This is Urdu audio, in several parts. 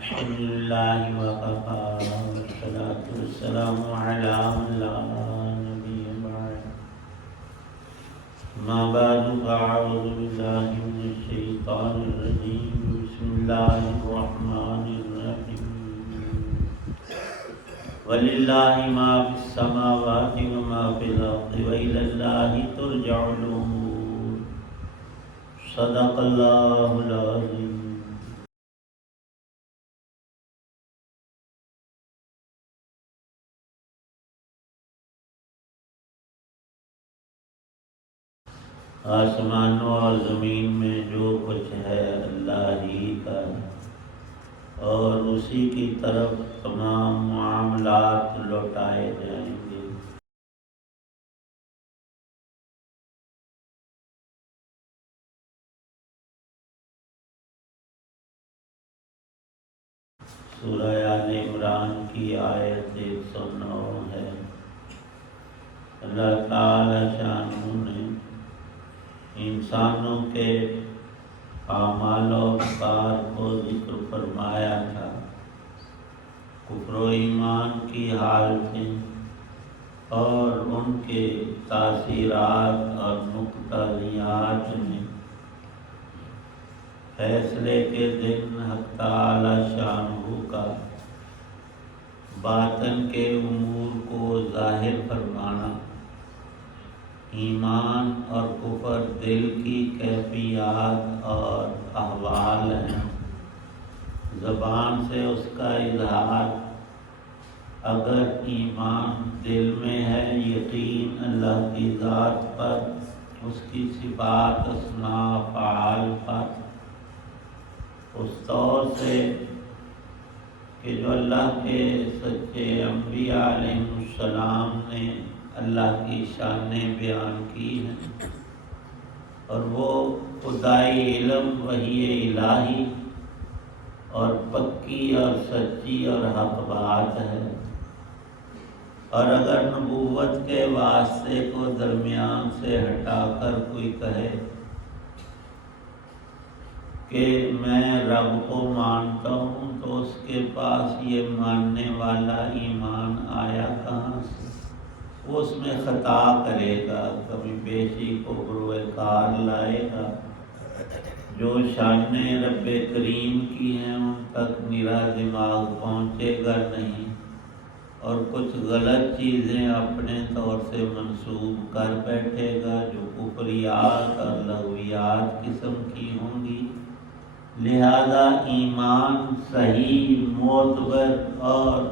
الحمد لله وكفى والصلاة والسلام على من لا نبي بعد ما بعد فأعوذ بالله من الشيطان الرجيم بسم الله الرحمن الرحيم ولله ما في السماوات وما في الأرض وإلى الله ترجع الأمور صدق الله العظيم. آسمانوں اور زمین میں جو کچھ ہے اللہ ہی کا ہے اور اسی کی طرف تمام معاملات لوٹائے جائیں گے. سورہ آل عمران کی آیت 109 ہے. اللہ تعالی شانہ نے انسانوں کے اعمال و افکار کو ذکر فرمایا تھا. کفر و ایمان کی حالتیں اور ان کے تاثیرات اور مقتضیات میں فیصلے کے دن حق تعالی شانہ کا باطن کے امور کو ظاہر فرمانا. ایمان اور کفر دل کی کیفیات اور احوال ہیں. زبان سے اس کا اظہار اگر ایمان دل میں ہے، یقین اللہ کی ذات پر، اس کی صفات اسماء افعال پر، اس طور سے کہ جو اللہ کے سچے انبیاء علیہ السلام نے اللہ کی شانیں بیان کی ہیں، اور وہ خدائی علم وحی الہی اور پکی اور سچی اور حق بات ہے. اور اگر نبوت کے واسطے کو درمیان سے ہٹا کر کوئی کہے کہ میں رب کو مانتا ہوں، تو اس کے پاس یہ ماننے والا ایمان آیا کہاں سے؟ وہ اس میں خطا کرے گا، کبھی بیشی کو بروئے کار لائے گا. جو شانیں رب کریم کی ہیں ان تک میرا دماغ پہنچے گا نہیں، اور کچھ غلط چیزیں اپنے طور سے منسوب کر بیٹھے گا جو کفریات اور لغویات قسم کی ہوں گی. لہذا ایمان صحیح، معتبر اور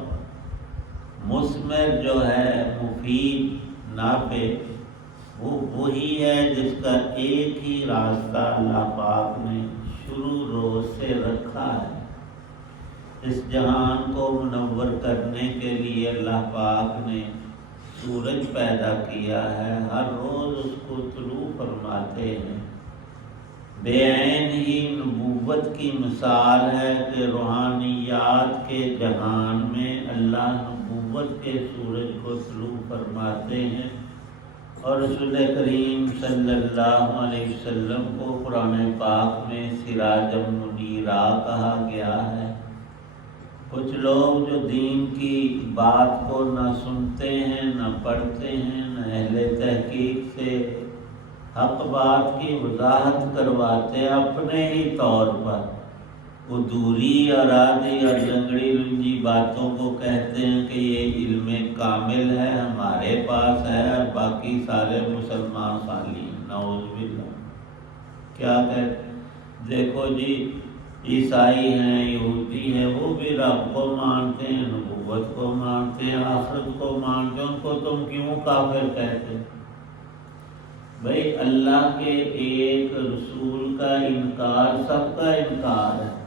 مثمر جو ہے، مفید، نافع، وہ وہی ہے جس کا ایک ہی راستہ اللہ پاک نے شروع روز سے رکھا ہے. اس جہان کو منور کرنے کے لیے اللہ پاک نے سورج پیدا کیا ہے. ہر روز اس کو طلوع فرماتے ہیں. بے عین ہی نبوت کی مثال ہے کہ روحانیات کے جہان میں اللہ نبوت کے سورج کو طلوع فرماتے ہیں، اور رسول کریم صلی اللہ علیہ وسلم کو قرآن پاک میں سراج منیرا کہا گیا ہے. کچھ لوگ جو دین کی بات کو نہ سنتے ہیں، نہ پڑھتے ہیں، نہ اہل تحقیق سے حق بات کی وضاحت کرواتے، اپنے ہی طور پر وہ دوری اور آدھی اور لنگڑی لنجی باتوں کو کہتے ہیں کہ یہ علم کامل ہے، ہمارے پاس ہے، اور باقی سارے مسلمان خالی ہیں. نعوذ باللہ. کیا کہتے؟ دیکھو جی، عیسائی ہیں، یہودی ہیں، وہ بھی رب کو مانتے ہیں، نبوت کو مانتے ہیں، آخرت کو مانتے ہیں. ان کو تم کیوں کافر کہتے؟ بھئی اللہ کے ایک رسول کا انکار سب کا انکار ہے.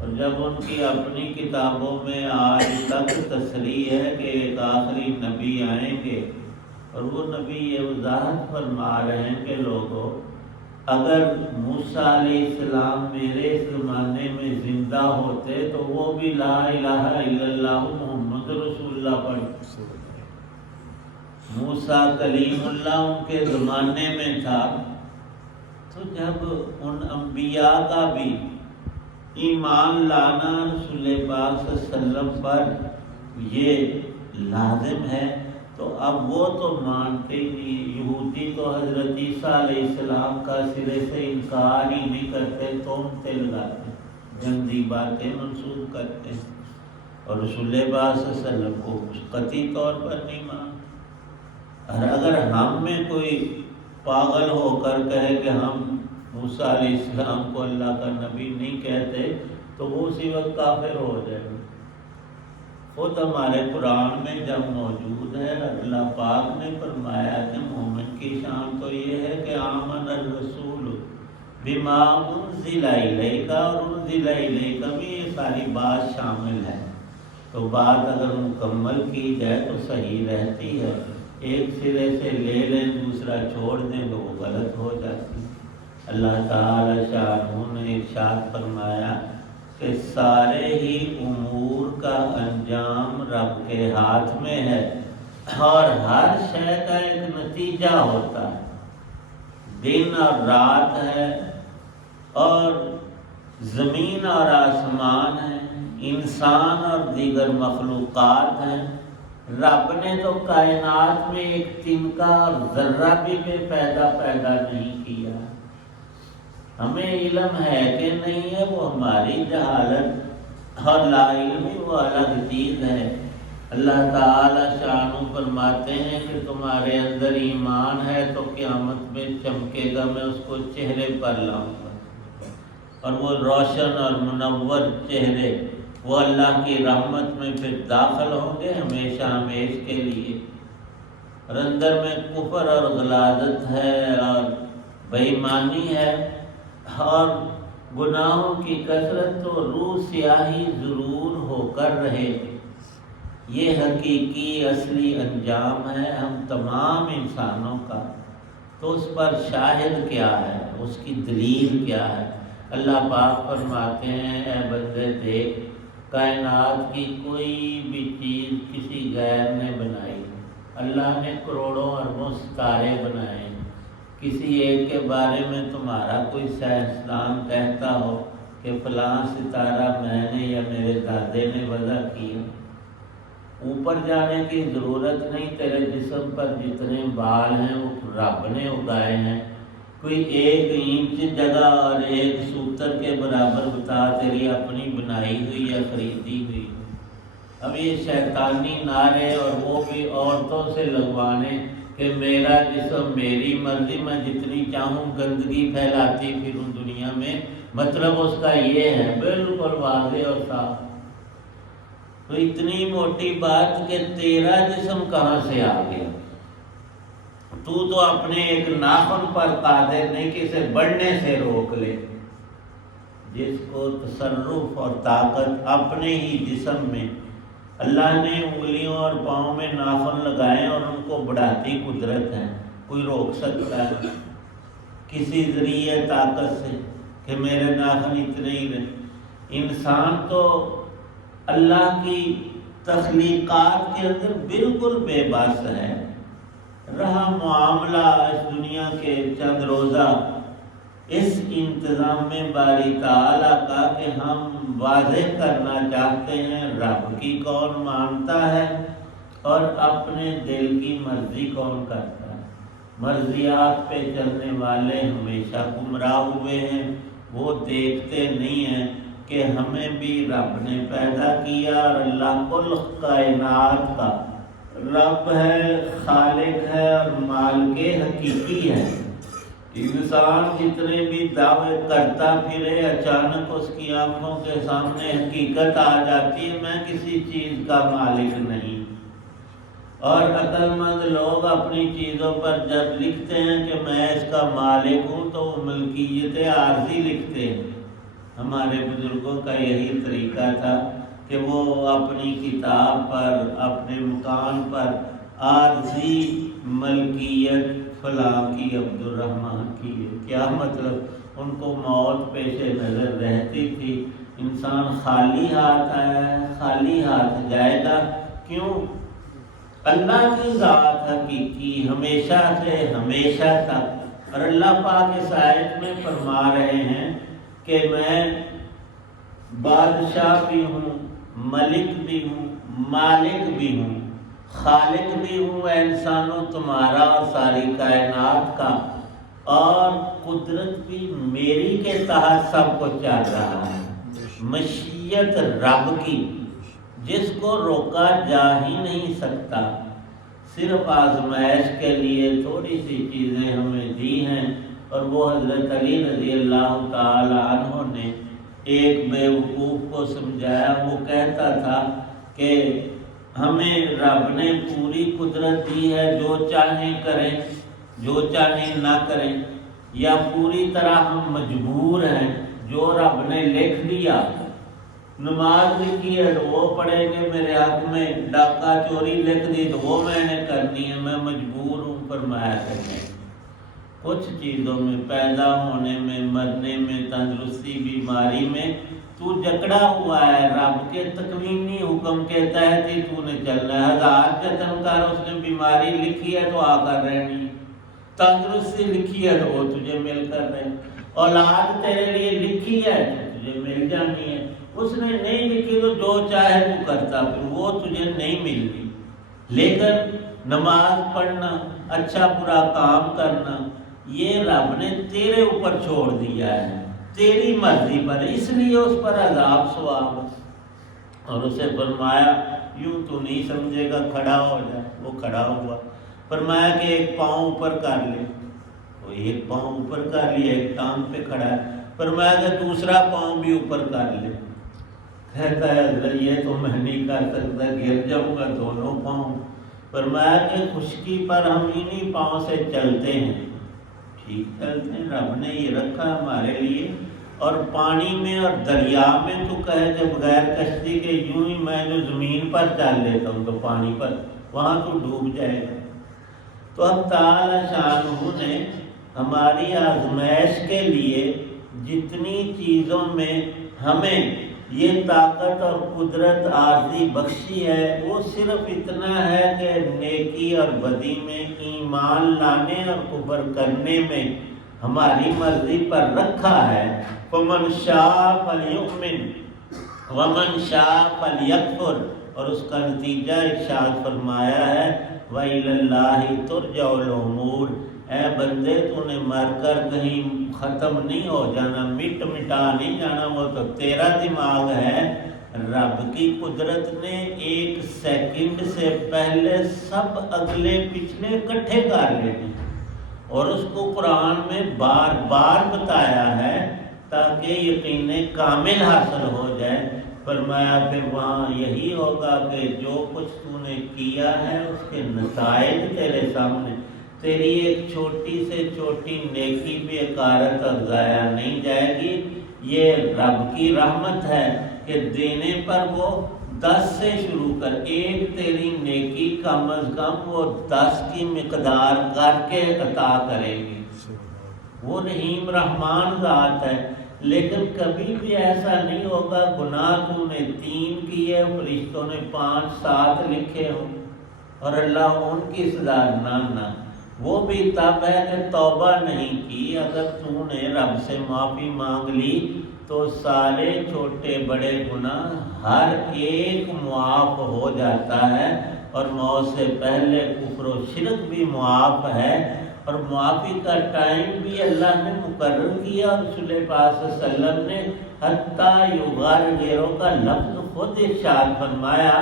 اور جب ان کی اپنی کتابوں میں آج تک تصریح ہے کہ ایک آخری نبی آئیں گے، اور وہ نبی یہ وضاحت فرما رہے ہیں کہ لوگوں، اگر موسیٰ علیہ السلام میرے زمانے میں زندہ ہوتے تو وہ بھی لا الہ الا اللہ محمد رسول اللہ پڑھتے. موسیٰ کلیم اللہ ان کے زمانے میں تھا، تو جب ان انبیاء کا بھی ایمان لانا رسول پاک صلی اللہ علیہ وسلم پر یہ لازم ہے، تو اب وہ تو مانتے ہی نہیں۔ یہودی تو حضرت عیسیٰ علیہ السلام کا سرے سے انکار ہی نہیں کرتے، تہمتیں لگاتے، گندی باتیں منسوب کرتے، اور رسول پاک صلی اللہ علیہ وسلم کو قطعی طور پر نہیں مانتے۔ اور اگر ہم میں کوئی پاگل ہو کر کہے کہ ہم موسیٰ علیہ السلام کو اللہ کا نبی نہیں کہتے، تو وہ اسی وقت کافر ہو جائے گا۔ خود ہمارے قرآن میں جب موجود ہے، اللہ پاک نے فرمایا کہ مومن کی شان تو یہ ہے کہ آمن الرسول بما انزل الیک، اور انزل الیک میں یہ ساری بات شامل ہے، تو بات اگر مکمل کی جائے تو صحیح رہتی ہے۔ ایک سرے سے لے لیں دوسرا چھوڑ دیں تو وہ غلط ہو جاتی ہے۔ اللہ تعالی شانہ نے ارشاد فرمایا کہ سارے ہی امور کا انجام رب کے ہاتھ میں ہے، اور ہر شے کا ایک نتیجہ ہوتا ہے۔ دن اور رات ہے، اور زمین اور آسمان ہے، انسان اور دیگر مخلوقات ہیں۔ رب نے تو کائنات میں ایک تنکا اور ذرہ بھی پیدا نہیں کیا۔ ہمیں علم ہے کہ نہیں ہے وہ ہماری جہالت، اور لا علمی وہ الگ چیز ہے۔ اللہ تعالی شانہ فرماتے ہیں کہ تمہارے اندر ایمان ہے تو قیامت میں چمکے گا، میں اس کو چہرے پر لاؤں گا، اور وہ روشن اور منور چہرے وہ اللہ کی رحمت میں پھر داخل ہوں گے ہمیشہ ہمیش کے لیے۔ اور اندر میں کفر اور غلاظت ہے، اور بے ایمانی ہے، اور گناہوں کی کثرت، تو روح سیاہی ضرور ہو کر رہے۔ یہ حقیقی اصلی انجام ہے ہم تمام انسانوں کا۔ تو اس پر شاہد کیا ہے، اس کی دلیل کیا ہے؟ اللہ پاک فرماتے ہیں اے بندے دیکھ، کائنات کی کوئی بھی چیز کسی غیر نے بنائی، اللہ نے کروڑوں اربوں ستارے بنائے ہیں۔ کسی ایک کے بارے میں تمہارا کوئی سائنسدان کہتا ہو کہ فلاں ستارہ میں نے یا میرے دادے نے وضع کیا، اوپر جانے کی ضرورت نہیں۔ تیرے جسم پر جتنے بال ہیں وہ رب نے اگائے ہیں۔ کوئی ایک انچ جگہ اور ایک سوتر کے برابر بتا تیری اپنی بنائی ہوئی یا خریدی ہوئی۔ اب یہ شیطانی نعرے، اور وہ بھی عورتوں سے لگوانے کہ میرا جسم میری مرضی، میں جتنی چاہوں گندگی پھیلاتی پھروں دنیا میں، مطلب اس کا یہ ہے، بالکل واضح اور صاف۔ تو اتنی موٹی بات کہ تیرا جسم کہاں سے آ گیا؟ تو اپنے ایک ناخن پر قادر نہیں کہ اسے بڑھنے سے روک لے۔ جس کو تصرف اور طاقت اپنے ہی جسم میں اللہ نے انگلیوں اور پاؤں میں ناخن لگائے اور ان کو بڑھاتی قدرت ہے، کوئی روک سکتا ہے کسی ذریعے طاقت سے کہ میرے ناخن اتنے ہی رہے؟ انسان تو اللہ کی تخلیقات کے اندر بالکل بے بس ہے۔ رہا معاملہ اس دنیا کے چند روزہ اس انتظام میں باری تعالیٰ کا کہ ہم واضح کرنا چاہتے ہیں رب کی کون مانتا ہے اور اپنے دل کی مرضی کون کرتا ہے۔ مرضیات پہ چلنے والے ہمیشہ گمراہ ہوئے ہیں، وہ دیکھتے نہیں ہیں کہ ہمیں بھی رب نے پیدا کیا، اور اللہ کل کائنات کا رب ہے، خالق ہے اور مالک حقیقی ہے۔ انسان جتنے بھی دعوے کرتا پھرے، اچانک اس کی آنکھوں کے سامنے حقیقت آ جاتی ہے میں کسی چیز کا مالک نہیں۔ اور عقل مند لوگ اپنی چیزوں پر جب لکھتے ہیں کہ میں اس کا مالک ہوں تو وہ ملکیت عارضی لکھتے ہیں۔ ہمارے بزرگوں کا یہی طریقہ تھا کہ وہ اپنی کتاب پر، اپنے مکان پر عارضی ملکیت فلاں کی، عبد الرحمن کی۔ کیا مطلب؟ ان کو موت پیش نظر رہتی تھی۔ انسان خالی ہاتھ آیا ہے، خالی ہاتھ جائے گا، کیوں؟ اللہ کی ذات حقیقی ہمیشہ سے ہمیشہ تک، اور اللہ پاک اس آیت میں فرما رہے ہیں کہ میں بادشاہ بھی ہوں، ملک بھی ہوں، مالک بھی ہوں، خالق بھی ہوں اے انسانوں تمہارا اور ساری کائنات کا، اور قدرت بھی میری کے تحت سب کچھ چل رہا ہے۔ مشیت رب کی جس کو روکا جا ہی نہیں سکتا، صرف آزمائش کے لیے تھوڑی سی چیزیں ہمیں دی ہیں، اور وہ حضرت علی رضی اللہ تعالی عنہ نے ایک بیوقوف کو سمجھایا۔ وہ کہتا تھا کہ ہمیں رب نے پوری قدرت دی ہے، جو چاہیں کریں جو چاہیں نہ کریں، یا پوری طرح ہم مجبور ہیں، جو رب نے لکھ دیا۔ نماز لکھی ہے تو وہ پڑھیں گے، میرے حق میں ڈاکہ چوری لکھ دی تو وہ میں نے کرنی ہے، میں مجبور ہوں فرمایا کرنے۔ کچھ چیزوں میں، پیدا ہونے میں، مرنے میں، تندرستی، بیماری میں تو جکڑا ہوا ہے، رب کے تکوینی حکم کے تحت ہی تو نے چلنا ہے۔ ہزار جتن کر، اس نے بیماری لکھی ہے تو آ کر رہنی، تندرستی لکھی ہے تو وہ تجھے مل کر رہے، اولاد تیرے لیے لکھی ہے تو تجھے مل جانی ہے، اس نے نہیں لکھی تو جو چاہے تو کرتا، پھر وہ تجھے نہیں ملتی۔ لیکن نماز پڑھنا، اچھا برا کام کرنا، یہ رب نے تیرے اوپر چھوڑ دیا ہے، تیری مرضی پر، اس لیے اس پر عذاب ثواب۔ اور اسے فرمایا یوں تو نہیں سمجھے گا، کھڑا ہو جائے، وہ کھڑا ہوا۔ فرمایا کہ ایک پاؤں اوپر کر لے، وہ ایک پاؤں اوپر کر لیا، ایک ٹانگ پہ کھڑا ہے۔ فرمایا کہ دوسرا پاؤں بھی اوپر کر لے۔ کہتا ہے حضرت یہ تو میں نہیں کر سکتا، گر جاؤں گا دونوں پاؤں۔ فرمایا کہ خشکی پر ہم انہی پاؤں سے چلتے ہیں، ٹھیک چلتے ہیں، رب نے یہ رکھا ہمارے لیے۔ اور پانی میں اور دریا میں تو کہے کہ بغیر کشتی کے یوں ہی میں جو زمین پر چل لیتا ہوں تو پانی پر، وہاں تو ڈوب جائے گا۔ تو اب تعالی شانہ نے ہماری آزمائش کے لیے جتنی چیزوں میں ہمیں یہ طاقت اور قدرت عارضی بخشی ہے، وہ صرف اتنا ہے کہ نیکی اور بدی میں، ایمان لانے اور کفر کرنے میں ہماری مرضی پر رکھا ہے۔ فَمَنْ شَاءَ فَلْيُؤْمِنْ وَمَنْ شَاءَ فَلْيَكْفُرْ، اور اس کا نتیجہ ارشاد فرمایا ہے وَإِلَى اللَّهِ تُرْجَعُ الْأُمُورُ۔ اے بندے تو نے مر کر کہیں ختم نہیں ہو جانا، مٹا نہیں جانا، وہ تو تیرا دماغ ہے۔ رب کی قدرت نے ایک سیکنڈ سے پہلے سب اگلے پچھلے اکٹھے کر لینے، اور اس کو قرآن میں بار بار بتایا ہے تاکہ یقین کامل حاصل ہو جائے۔ فرمایا پھر وہاں یہی ہوگا کہ جو کچھ تو نے کیا ہے اس کے نتائج تیرے سامنے، تیری ایک چھوٹی سے چھوٹی نیکی بھی اکارت اور ضائع نہیں جائے گی۔ یہ رب کی رحمت ہے کہ دینے پر وہ 10 سے شروع کر، ایک تیری نیکی کم از کم وہ 10 کی مقدار کر کے عطا کرے گی۔ وہ رحیم رحمان ذات ہے، لیکن کبھی بھی ایسا نہیں ہوگا گناہ تو نے 3 کیے، فرشتوں نے 5 7 لکھے ہوں اور اللہ ان کی سزا نہ، وہ بھی تب ہے کہ توبہ نہیں کی۔ اگر تو نے رب سے معافی مانگ لی تو سارے چھوٹے بڑے گناہ ہر ایک معاف ہو جاتا ہے، اور موت سے پہلے کفر و شرک بھی معاف ہے، اور معافی کا ٹائم بھی اللہ نے مقرر کیا۔ رسول پاک صلی اللہ علیہ وسلم نے حتیٰ یغرغروں کا لفظ خود ارشاد فرمایا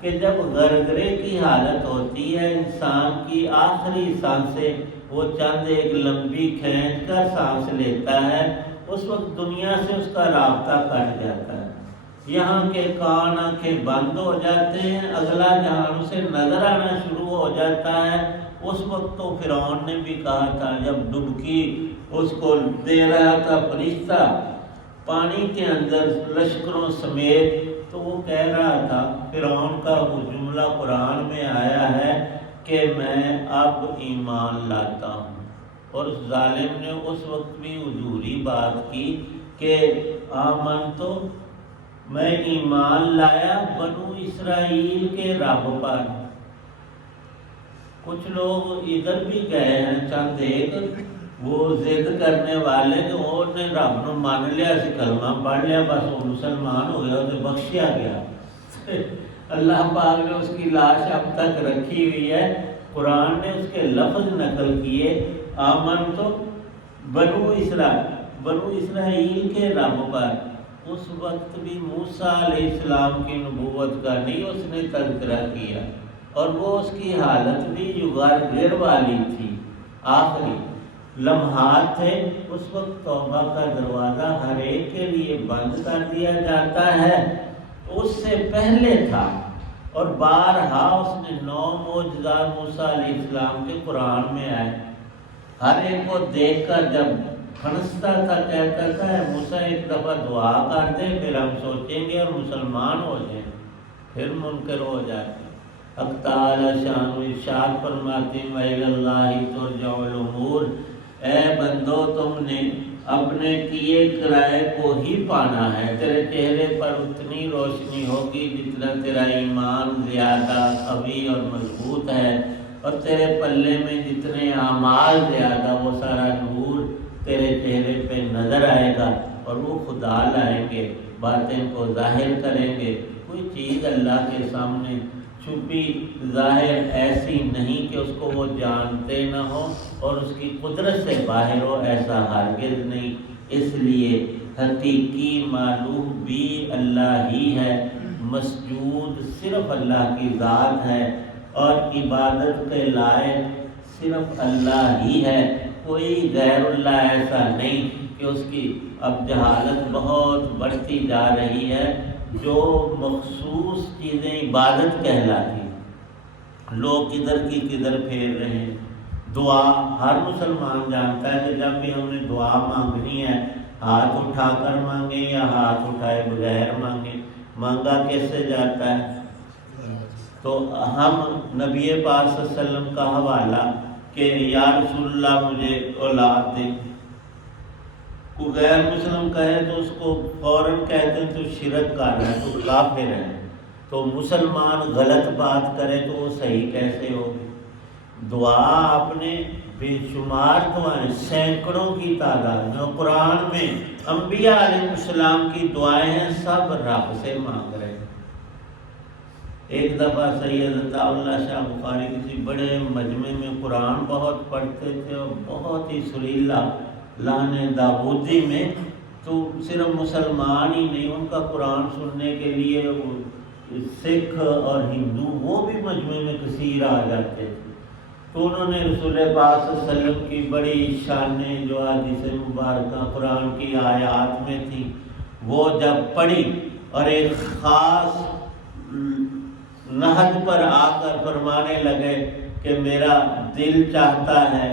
کہ جب غرغرے کی حالت ہوتی ہے انسان کی آخری سانسیں، وہ چند ایک لمبی کھینچ کر سانس لیتا ہے، اس وقت دنیا سے اس کا رابطہ کٹ جاتا ہے، یہاں کے کان آنکھیں بند ہو جاتے ہیں، اگلا جہان اسے نظر آنا شروع ہو جاتا ہے۔ اس وقت تو فرعون نے بھی کہا تھا جب ڈبکی اس کو دے رہا تھا فرشتہ پانی کے اندر لشکروں سمیت، تو وہ کہہ رہا تھا، فرعون کا وہ جملہ قرآن میں آیا ہے کہ میں اب ایمان لاتا ہوں، اور اس ظالم نے اس وقت بھی حضوری بات کی کہ آمن تو میں ایمان لایا بنو اسرائیل کے رب پر۔ کچھ لوگ ادھر بھی گئے ہیں چند ایک وہ ضد کرنے والے کہ وہ نے رب نو مان لیا، سی کلمہ پڑھ لیا، بس وہ مسلمان ہو گیا، اسے بخشیا گیا۔ اللہ پاک نے اس کی لاش اب تک رکھی ہوئی ہے۔ قرآن نے اس کے لفظ نقل کیے، آمن تو بنو اسرائیل کے رب پر۔ اس وقت بھی موسیٰ علیہ السلام کی نبوت کا نہیں اس نے تذکرہ کیا، اور وہ اس کی حالت بھی یغرغر والی تھی، آخری لمحات تھے۔ اس وقت توبہ کا دروازہ ہر ایک کے لیے بند کر دیا جاتا ہے، اس سے پہلے تھا، اور بارہا اس نے 9 معجزات موسیٰ علیہ السلام کے قرآن میں آئے۔ ہر ایک کو دیکھ کر جب پھنستا تھا، کہتا تھا موسیٰ ایک دفعہ دعا کر دیں، پھر ہم سوچیں گے اور مسلمان ہو جائیں، پھر منکر ہو جاتے۔ حق تعالی شان ارشاد فرماتے ہیں وَإِلَى اللَّهِ تُرْجَعُ الْأُمُورُ، اے بندو تم نے اپنے کیے کرائے کو ہی پانا ہے۔ تیرے چہرے پر اتنی روشنی ہوگی جتنا تیرا ایمان زیادہ قوی اور مضبوط ہے، اور تیرے پلے میں جتنے اعمال زیادہ، وہ سارا نور تیرے چہرے پہ نظر آئے گا، اور وہ خدا لائیں گے، باطن کو ظاہر کریں گے۔ کوئی چیز اللہ کے سامنے چھپی ظاہر ایسی نہیں کہ اس کو وہ جانتے نہ ہو اور اس کی قدرت سے باہر ہو، ایسا ہرگز نہیں۔ اس لیے حقیقی معلوم بھی اللہ ہی ہے، مسجود صرف اللہ کی ذات ہے، اور عبادت کے لائق صرف اللہ ہی ہے، کوئی غیر اللہ ایسا نہیں کہ اس کی اب جہالت بہت بڑھتی جا رہی ہے۔ جو مخصوص چیزیں عبادت کہلاتی، لوگ کدھر کی کدھر پھیر رہے ہیں۔ دعا ہر مسلمان جانتا ہے کہ جب بھی ہم نے دعا مانگنی ہے، ہاتھ اٹھا کر مانگیں یا ہاتھ اٹھائے بغیر مانگیں، مانگا کیس سے جاتا ہے؟ تو ہم نبی پاک صلی اللہ علیہ وسلم کا حوالہ کہ یا رسول اللہ مجھے اولاد دے، کوئی غیر مسلم کہے تو اس کو فوراً کہتے ہیں تو شرک کر رہا ہے، تو کافر ہے۔ تو مسلمان غلط بات کرے تو وہ صحیح کیسے ہوگی؟ دعا آپ نے بے شمار دعائیں، سینکڑوں کی تعداد جو قرآن میں انبیاء علیہ السلام کی دعائیں ہیں، سب رب سے مانگ رہے ہیں۔ ایک دفعہ سید عطا اللہ شاہ بخاری کسی بڑے مجمع میں قرآن بہت پڑھتے تھے، اور بہت ہی سریلا لحن داودی میں، تو صرف مسلمان ہی نہیں، ان کا قرآن سننے کے لیے سکھ اور ہندو وہ بھی مجمع میں کثیر آ جاتے تھے۔ تو انہوں نے رسول پاک صلی اللہ علیہ وسلم کی بڑی شانیں جو حدیث مبارکہ قرآن کی آیات میں تھی، وہ جب پڑھی اور ایک خاص نہج پر آ کر فرمانے لگے کہ میرا دل چاہتا ہے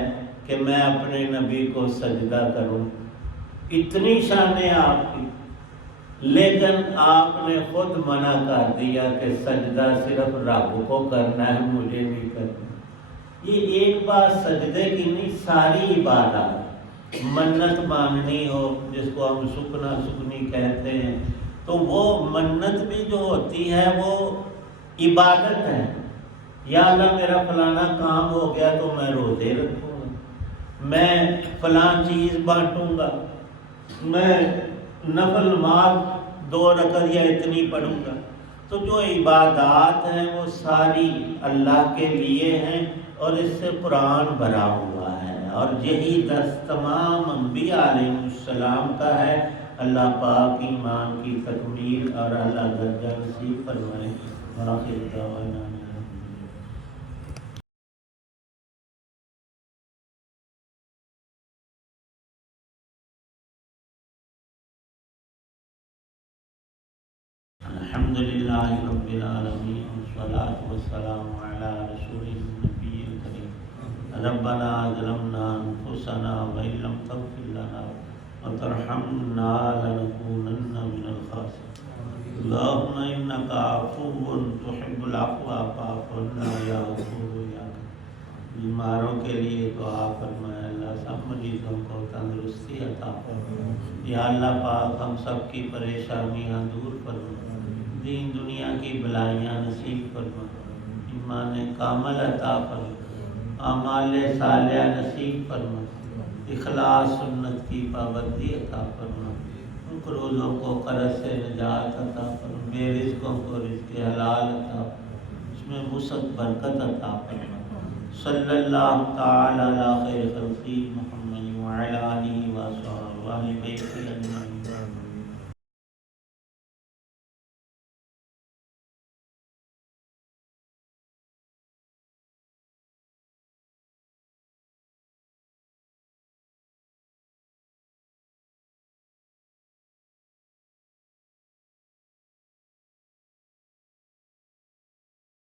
کہ میں اپنے نبی کو سجدہ کروں، اتنی شانیں آپ کی، لیکن آپ نے خود منع کر دیا کہ سجدہ صرف رب کو کرنا ہے، مجھے نہیں کرنا۔ یہ ایک بات سجدے کی نہیں، ساری عبادات، منت ماننی ہو جس کو ہم سکنا سکنی کہتے ہیں، تو وہ منت بھی جو ہوتی ہے وہ عبادت ہے۔ یا اللہ میرا فلانا کام ہو گیا تو میں روزے رکھوں گا، میں فلاں چیز بانٹوں گا، میں نفل نماز 2 رکعت یا اتنی پڑھوں گا۔ تو جو عبادات ہیں وہ ساری اللہ کے لیے ہیں، اور اس سے قرآن بھرا ہوا ہے، اور یہی درس تمام انبیاء علیہ السلام کا ہے۔ اللہ پاک ایمان کی تکمیل اور اعلیٰ درجہ نصیب فرمائے۔ آخر دعوانا الحمدللہ رب العالمین، والصلاة والسلام علی رسول النبی الکریم۔ ربنا ظلمنا انفسنا وإن لم تغفر لنا وترحمنا لنکونن من الخاسرین۔ اللہم انکا عفو تحب العفو فاعف عنا یا غفور یا کریم۔ بیماروں کے لیے دعا فرمائے، اللہ سب مریضوں کو تندرستی عطا فرمائے۔ یا اللہ پاک ہم سب کی پریشانیاں دور فرما، دین دنیا کی بلائیاں نصیب فرما، ایمان کامل عطا فرما، اعمال صالحہ نصیب فرما۔ اخلاص سنت کی پابندی عطا فرما، مقروضوں کو قرض سے نجات عطا فرما، بے رزقوں کو رزق حلال عطا فرما، اس میں وسعت برکت عطا فرما۔ صلی اللہ تعالی علی خیر خلقہ محمد وعلی آلہ وصحبہ اجمعین۔